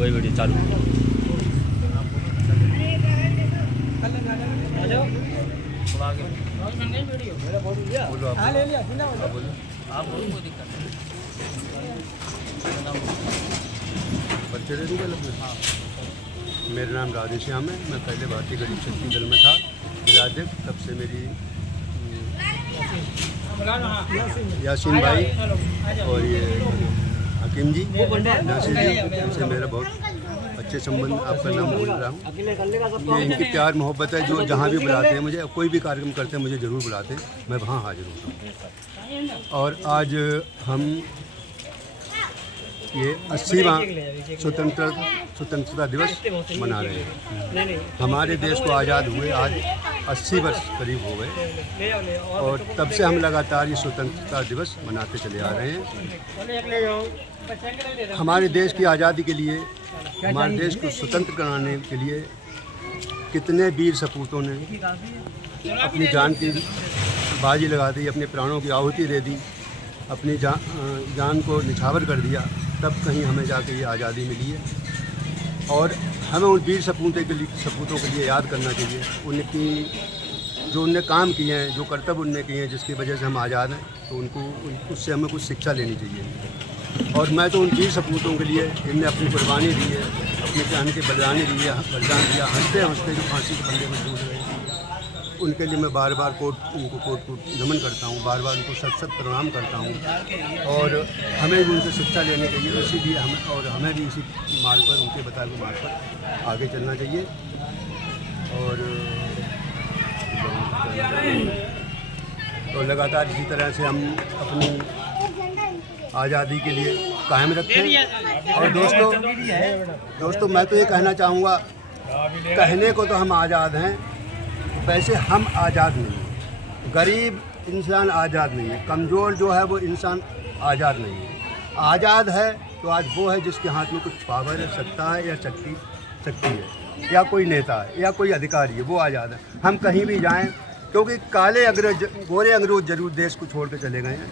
वही वीडियो चालू। बच्चे दे दूँगा लगभग। हाँ, मेरा नाम राधेश्याम है। मैं पहले भारतीय गरीब शक्ति दल में था जिलाध्यक्ष। तब से मेरी यासीन भाई और ये हकीम जी, नासिर जी, इनसे मेरा बहुत अच्छे संबंध। आपका नाम बोल रहा हूँ। ये इनकी प्यार मोहब्बत है। जो जहाँ भी बुलाते हैं मुझे, कोई भी कार्यक्रम करते हैं मुझे ज़रूर बुलाते हैं, मैं वहाँ हाजिर होता हूँ। और आज हम ये 80वां स्वतंत्रता दिवस मना रहे हैं। हमारे देश को आज़ाद हुए आज 80 वर्ष करीब हो गए, और तब से हम लगातार ये स्वतंत्रता दिवस मनाते चले आ रहे हैं। हमारे देश की आज़ादी के लिए, हमारे देश को स्वतंत्र कराने के लिए कितने वीर सपूतों ने अपनी जान की बाजी लगा दी, अपने प्राणों की आहुति दे दी, अपनी जान को निछावर कर दिया, तब कहीं हमें जाके ये आज़ादी मिली है। और हमें उन वीर सपूतों के लिए याद करना चाहिए। उनकी जो उनने काम किए हैं, जो कर्तव्य उनने किए हैं, जिसकी वजह से हम आज़ाद हैं, तो उससे हमें कुछ शिक्षा लेनी चाहिए। और मैं तो उन वीर सपूतों के लिए, जिनने अपनी कुर्बानी दी है, अपने जान के बलिदान दिया, हंसते हंसते जो फांसी के फंदे में डूब रहे हैं, उनके लिए मैं बार बार उनको कोट नमन करता हूँ, बार बार उनको सत प्रणाम करता हूँ। और हमें भी उनसे शिक्षा लेनी चाहिए, इसीलिए हमें भी इसी मार्ग पर, उनके बताए हुए मार्ग पर आगे चलना चाहिए। और तो लगातार इसी तरह से हम अपनी आज़ादी के लिए कायम रखें। और दोस्तों मैं तो ये कहना चाहूँगा, कहने को तो हम आज़ाद हैं, वैसे हम आज़ाद नहीं हैं। गरीब इंसान आज़ाद नहीं है, कमज़ोर जो है वो इंसान आज़ाद नहीं है। आज़ाद है तो आज वो है जिसके हाथ में कुछ पावर है, सत्ता है, या शक्ति है, या कोई नेता है, या कोई अधिकारी है, वो आज़ाद है। हम कहीं भी जाएं, क्योंकि काले अंग्रेज, गोरे अंग्रेज जरूर देश को छोड़ कर चले गए हैं।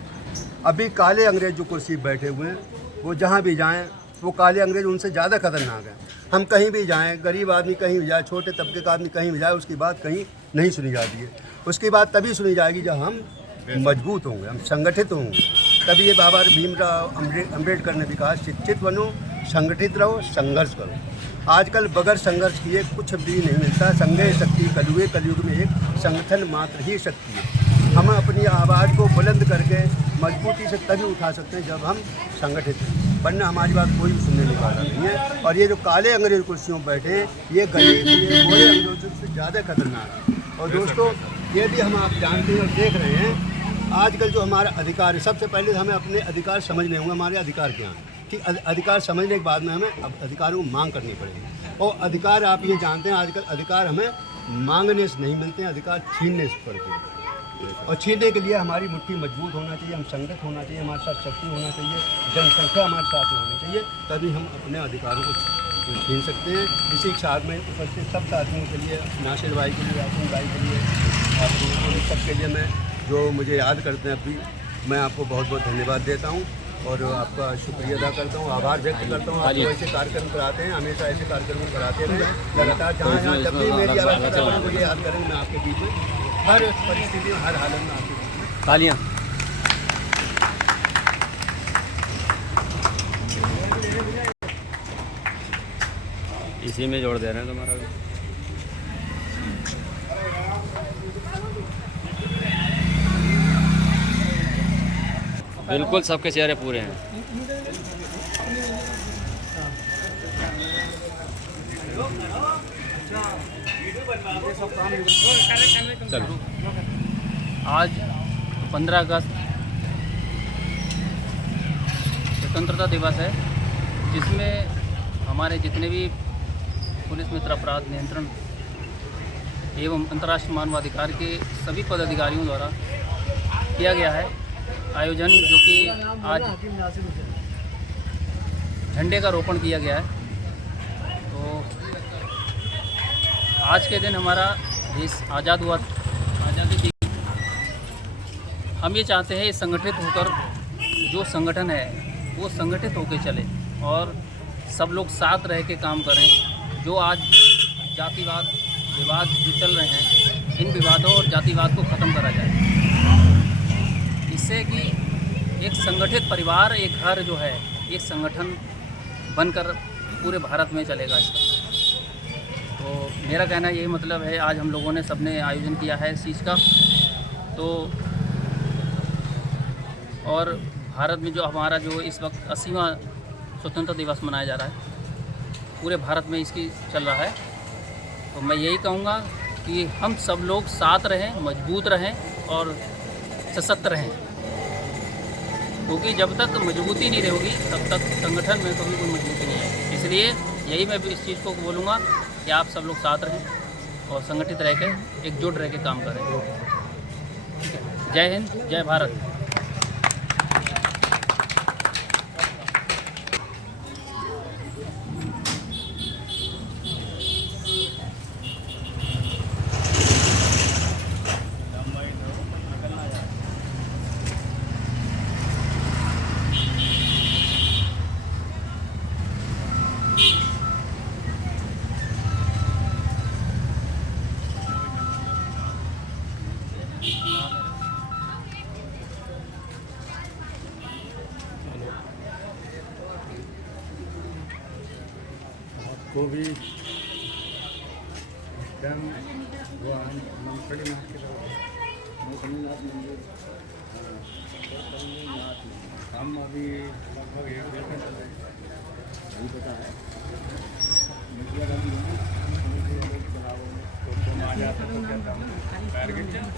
अभी काले अंग्रेज जो कुर्सी पर बैठे हुए हैं, वो जहाँ भी जाएं, वो काले अंग्रेज उनसे ज़्यादा खतरनाक हैं। हम कहीं भी जाएं, गरीब आदमी कहीं भी जाए, छोटे तबके का आदमी कहीं भी जाए, उसकी बात कहीं नहीं सुनी जाती है। उसकी बात तभी सुनी जाएगी जब हम मजबूत होंगे, हम संगठित होंगे। तभी ये बाबा भीमराव अम्बेडकर ने भी कहा, शिक्षित बनो, संगठित रहो, संघर्ष करो। आजकल बगैर संघर्ष किए कुछ भी नहीं मिलता। संघे शक्ति कलुए, कलयुग में एक संगठन मात्र ही शक्ति है। हम अपनी आवाज़ को बुलंद करके मजबूती से तभी उठा सकते हैं जब हम संगठित हैं, वरना हमारी बात कोई भी सुनने वाला नहीं है। और ये जो काले अंग्रेज कुर्सियों पर बैठे हैं, ये गरीब, ये गोरे अंग्रेजों से ज़्यादा खतरनाक है। और दोस्तों, ये भी हम आप जानते हैं और देख रहे हैं, आजकल जो हमारा अधिकार है, सबसे पहले हमें अपने अधिकार समझने होंगे, हमारे अधिकार क्या हैं। कि अधिकार समझने के बाद में हमें अधिकारों को मांग करनी पड़ेगी। और अधिकार आप ये जानते हैं, आजकल अधिकार हमें मांगने से नहीं मिलते हैं, अधिकार छीनने से पड़ते हैं। और छीनने के लिए हमारी मुट्ठी मजबूत होना चाहिए, हम संगठित होना चाहिए, हमारे साथ शक्ति होना चाहिए, जनसंख्या हमारे साथ होनी चाहिए, तभी हम अपने अधिकारों को छीन सकते हैं। इसी के साथ में उपस्थित सब साथियों के लिए, नासिर भाई के लिए, यासीन भाई के लिए, और सबके लिए मैं, जो मुझे याद करते हैं अभी, मैं आपको बहुत बहुत धन्यवाद देता हूँ और आपका शुक्रिया अदा करता हूँ, आभार व्यक्त करता हूँ। आप ऐसे कार्यक्रम कराते हैं, हमेशा ऐसे कार्यक्रम कराते हैं, लगातार जहाँ जहाँ जब भी मेरी आवश्यकता पड़े मुझे याद करेंगे। मैं आपके बीच में हर परिस्थिति में, हर हालत में आपके बीच में। तालियां। इसी में जोड़ दे रहे हैं तुम्हारा भी। बिल्कुल सबके चेहरे पूरे हैं। चलो, आज 15 अगस्त स्वतंत्रता दिवस है, जिसमें हमारे जितने भी पुलिस मित्र अपराध नियंत्रण एवं अंतर्राष्ट्रीय मानवाधिकार के सभी पदाधिकारियों द्वारा किया गया है आयोजन, जो कि आज झंडे का रोपण किया गया है। तो आज के दिन हमारा देश आज़ाद हुआ, आज़ादी दी। हम ये चाहते हैं संगठित होकर, जो संगठन है वो संगठित होकर चले और सब लोग साथ रह के काम करें। जो आज जातिवाद विवाद जो चल रहे हैं, इन विवादों और जातिवाद को ख़त्म करा जाए, इससे कि एक संगठित परिवार, एक घर जो है एक संगठन बनकर पूरे भारत में चलेगा इसका। तो मेरा कहना यही मतलब है, आज हम लोगों ने सबने आयोजन किया है इस चीज़ का। तो और भारत में जो हमारा जो इस वक्त 80वां स्वतंत्रता दिवस मनाया जा रहा है, पूरे भारत में इसकी चल रहा है। तो मैं यही कहूँगा कि हम सब लोग साथ रहें, मजबूत रहें और सशक्त रहें, क्योंकि जब तक मजबूती नहीं रहेगी तब तक संगठन में कभी कोई मजबूती नहीं है। इसलिए यही मैं भी इस चीज़ को बोलूँगा कि आप सब लोग साथ रहें और संगठित रह के, एकजुट रह के काम करें। ठीक है, जय हिंद, जय भारत। को भी डैम वो मंगलीनाथ के मंगलीनाथ मंदिर काम अभी लगभग 1 घंटे चल रहे हैं, नहीं पता है। मीडिया का भी चलाओ तो कौन आ जाता तो क्या काम पैर गिर जाए।